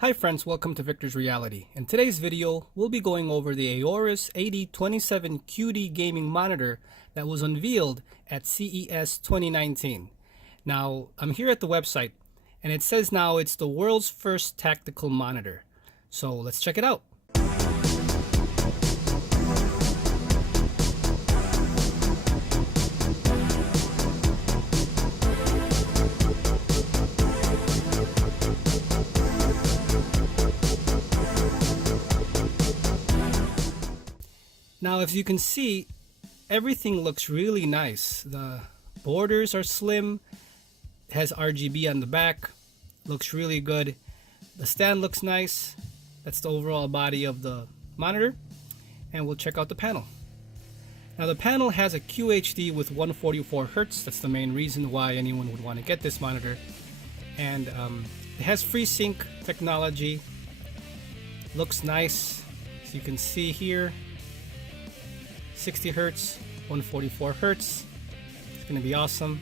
Hi friends, welcome to Victor's Reality. In today's video, we'll be going over the Aorus AD27QD gaming monitor that was unveiled at CES 2019. Now, I'm here at the website, and it says now it's the world's first tactical monitor. So let's check it out. Now, as you can see, everything looks really nice. The borders are slim, has RGB on the back, looks really good. The stand looks nice. That's the overall body of the monitor. And we'll check out the panel. Now, the panel has a QHD with 144 Hz. That's the main reason why anyone would want to get this monitor. And it has Freesync technology. Looks nice, as you can see here. 60 Hz, 144 Hz. It's going to be awesome.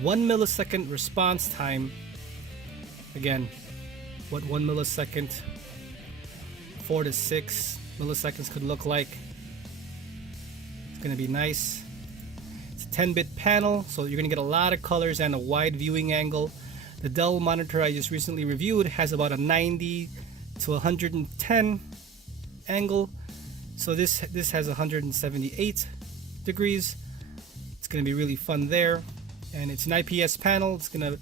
1 millisecond response time. Again, what 1 millisecond, 4 to 6 milliseconds could look like. It's going to be nice. It's a 10-bit panel, so you're going to get a lot of colors and a wide viewing angle. The Dell monitor I just recently reviewed has about a 90 to 110 angle. So this has 178 degrees. It's going to be really fun there. And it's an IPS panel. It's going to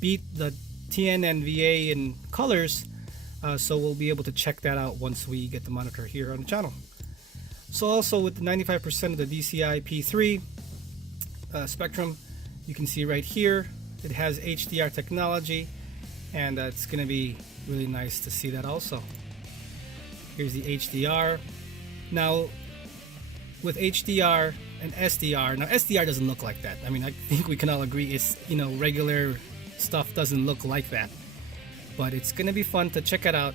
beat the TN-NVA in colors. So we'll be able to check that out once we get the monitor here on the channel. So also with the 95% of the DCI P3 spectrum, you can see right here, it has HDR technology. And it's going to be really nice to see that also. Here's the HDR. Now, with HDR and SDR, now SDR doesn't look like that. I mean, I think we can all agree it's, regular stuff doesn't look like that. But it's going to be fun to check it out.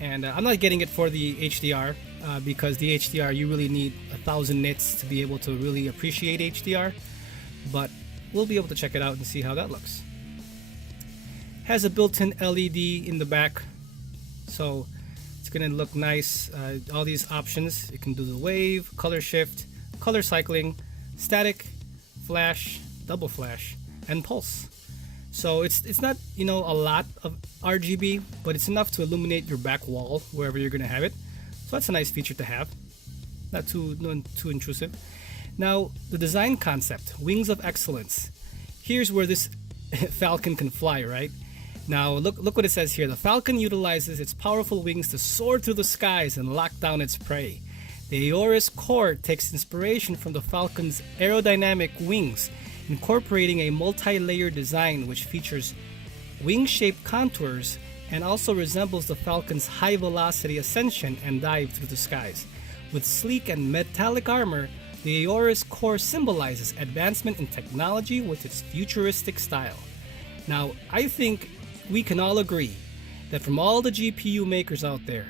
And I'm not getting it for the HDR because the HDR, you really need 1,000 nits to be able to really appreciate HDR. But we'll be able to check it out and see how that looks. Has a built-in LED in the back. So it's going to look nice. All these options, you can do the wave, color shift, color cycling, static, flash, double flash, and pulse. So it's not a lot of RGB, but it's enough to illuminate your back wall wherever you're going to have it. So that's a nice feature to have. Not too intrusive. Now, the design concept, wings of excellence. Here's where this Falcon can fly, right? Now look what it says here. The Falcon utilizes its powerful wings to soar through the skies and lock down its prey. The Aorus core takes inspiration from the Falcon's aerodynamic wings, incorporating a multi-layer design which features wing-shaped contours and also resembles the Falcon's high-velocity ascension and dive through the skies. With sleek and metallic armor, the Aorus core symbolizes advancement in technology with its futuristic style. Now, I think we can all agree that from all the GPU makers out there,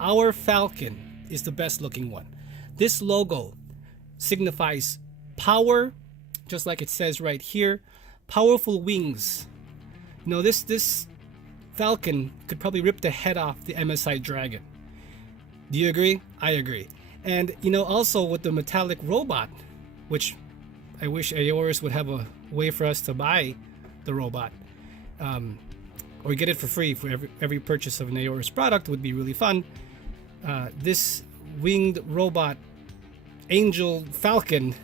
our Falcon is the best looking one. This logo signifies power, just like it says right here, powerful wings. This Falcon could probably rip the head off the MSI Dragon. Do you agree? I agree. And also with the metallic robot, which I wish Aorus would have a way for us to buy the robot. Or get it for free for every purchase of an Aorus product would be really fun. This winged robot Angel Falcon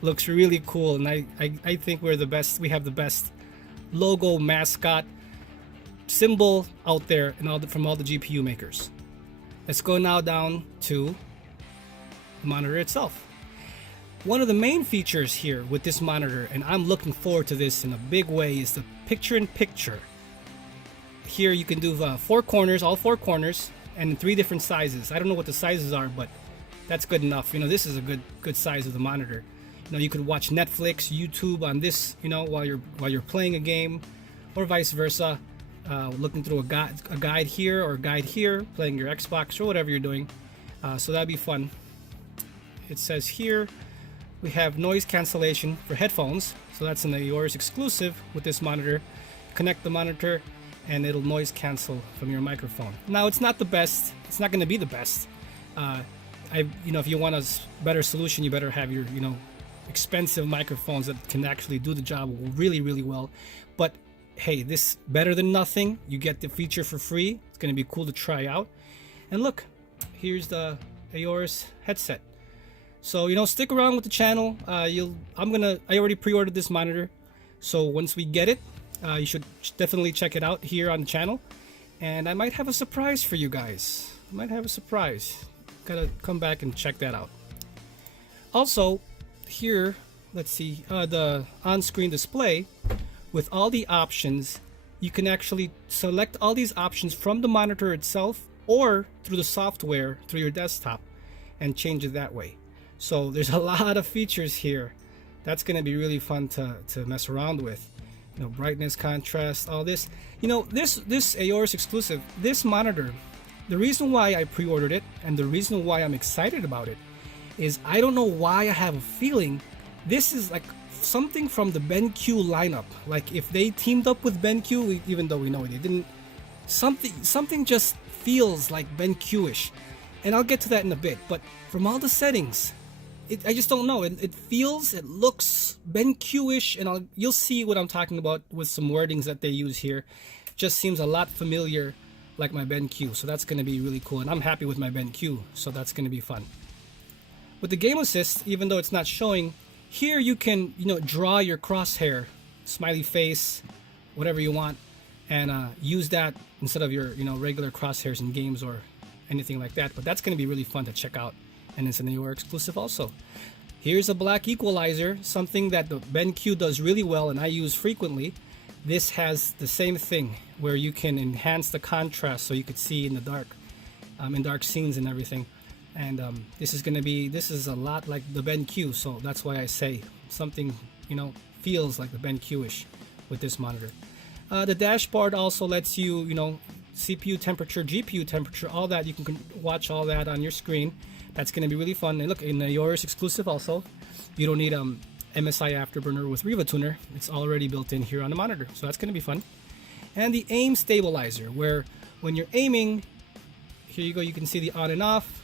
looks really cool, and I think we're the best. We have the best logo, mascot, symbol out there, and from all the GPU makers. Let's go now down to the monitor itself. One of the main features here with this monitor, and I'm looking forward to this in a big way, is the picture-in-picture. Here you can do all four corners, and in 3 different sizes. I don't know what the sizes are, but that's good enough. This is a good size of the monitor. You could watch Netflix, YouTube on this, while you're playing a game, or vice versa. Looking through a guide here or a guide here, playing your Xbox or whatever you're doing. So that'd be fun. It says here we have noise cancellation for headphones. So that's an Aorus exclusive with this monitor. Connect the monitor and it'll noise cancel from your microphone. Now it's not the best. It's not going to be the best. If you want a better solution, you better have your expensive microphones that can actually do the job really, really well. But hey, this better than nothing. You get the feature for free. It's going to be cool to try out. And look, here's the Aorus headset. So stick around with the channel. I already pre-ordered this monitor, so once we get it, you should definitely check it out here on the channel. And I might have a surprise for you guys. I might have a surprise. Gotta come back and check that out. Also, here, let's see, the on-screen display with all the options. You can actually select all these options from the monitor itself or through the software through your desktop and change it that way. So there's a lot of features here. That's going to be really fun to mess around with. Brightness, contrast, all this. This Aorus exclusive, this monitor, the reason why I pre-ordered it and the reason why I'm excited about it is I don't know why I have a feeling this is like something from the BenQ lineup. Like if they teamed up with BenQ, even though we know they didn't, something just feels like BenQ-ish. And I'll get to that in a bit, but from all the settings, I just don't know. It looks BenQ-ish, and you'll see what I'm talking about with some wordings that they use here. Just seems a lot familiar like my BenQ, so that's going to be really cool. And I'm happy with my BenQ, so that's going to be fun. With the Game Assist, even though it's not showing, here you can draw your crosshair, smiley face, whatever you want, and use that instead of your regular crosshairs in games or anything like that. But that's going to be really fun to check out. And it's an Aorus exclusive also. Here's a black equalizer, something that the BenQ does really well and I use frequently. This has the same thing where you can enhance the contrast so you could see in the dark, in dark scenes and everything. And this is a lot like the BenQ, so that's why I say something feels like the BenQ-ish with this monitor. The dashboard also lets you CPU temperature, GPU temperature, all that. You can watch all that on your screen. That's going to be really fun. And look, in the Aorus exclusive also, you don't need MSI Afterburner with Riva Tuner. It's already built in here on the monitor, so that's going to be fun. And the aim stabilizer, where when you're aiming, here you go, you can see the on and off.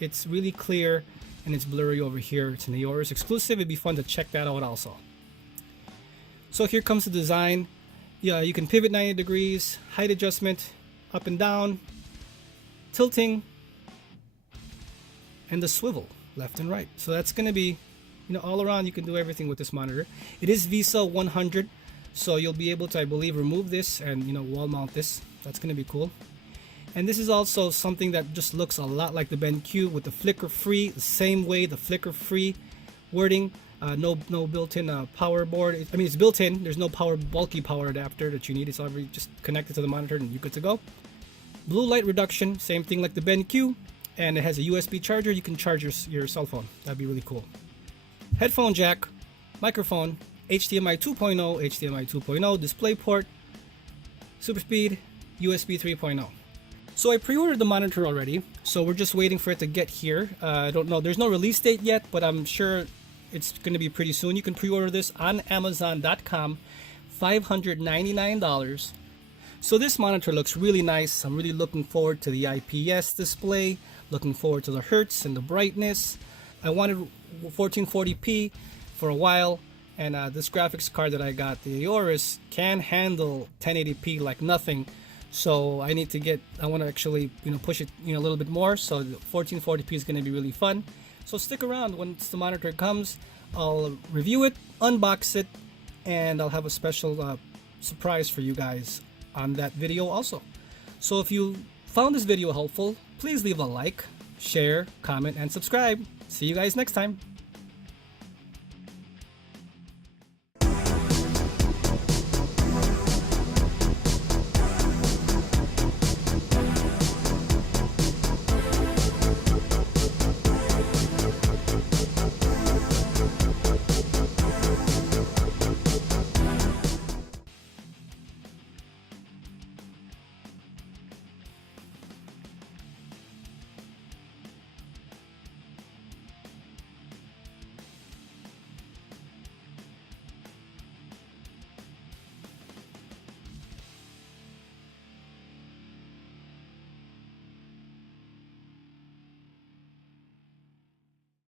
It's really clear and it's blurry over here. It's an Aorus exclusive. It'd be fun to check that out also. So here comes the design. Yeah, you can pivot 90 degrees, height adjustment, up and down, tilting, and the swivel left and right. So that's going to be all around. You can do everything with this monitor. It is VESA 100, so you'll be able to, I believe, remove this and wall mount this. That's going to be cool. And this is also something that just looks a lot like the BenQ with the flicker free, the same way, the flicker free wording. No built-in power board. I mean, it's built in. There's no bulky power adapter that you need. It's already just connected to the monitor and you're good to go. Blue light reduction, same thing like the BenQ. And it has a USB charger. You can charge your cell phone. That'd be really cool. Headphone jack, microphone, HDMI 2.0, HDMI 2.0, display port, super speed, USB 3.0. So I pre-ordered the monitor already, so we're just waiting for it to get here. I don't know. There's no release date yet, but I'm sure it's going to be pretty soon. You can pre-order this on Amazon.com, $599. So this monitor looks really nice. I'm really looking forward to the IPS display, looking forward to the hertz and the brightness. I wanted 1440p for a while, and this graphics card that I got, the Aorus, can handle 1080p like nothing. So I want to actually push it a little bit more. So the 1440p is going to be really fun. So stick around. Once the monitor comes, I'll review it, unbox it, and I'll have a special surprise for you guys on that video also. So if you found this video helpful, please leave a like, share, comment, and subscribe. See you guys next time.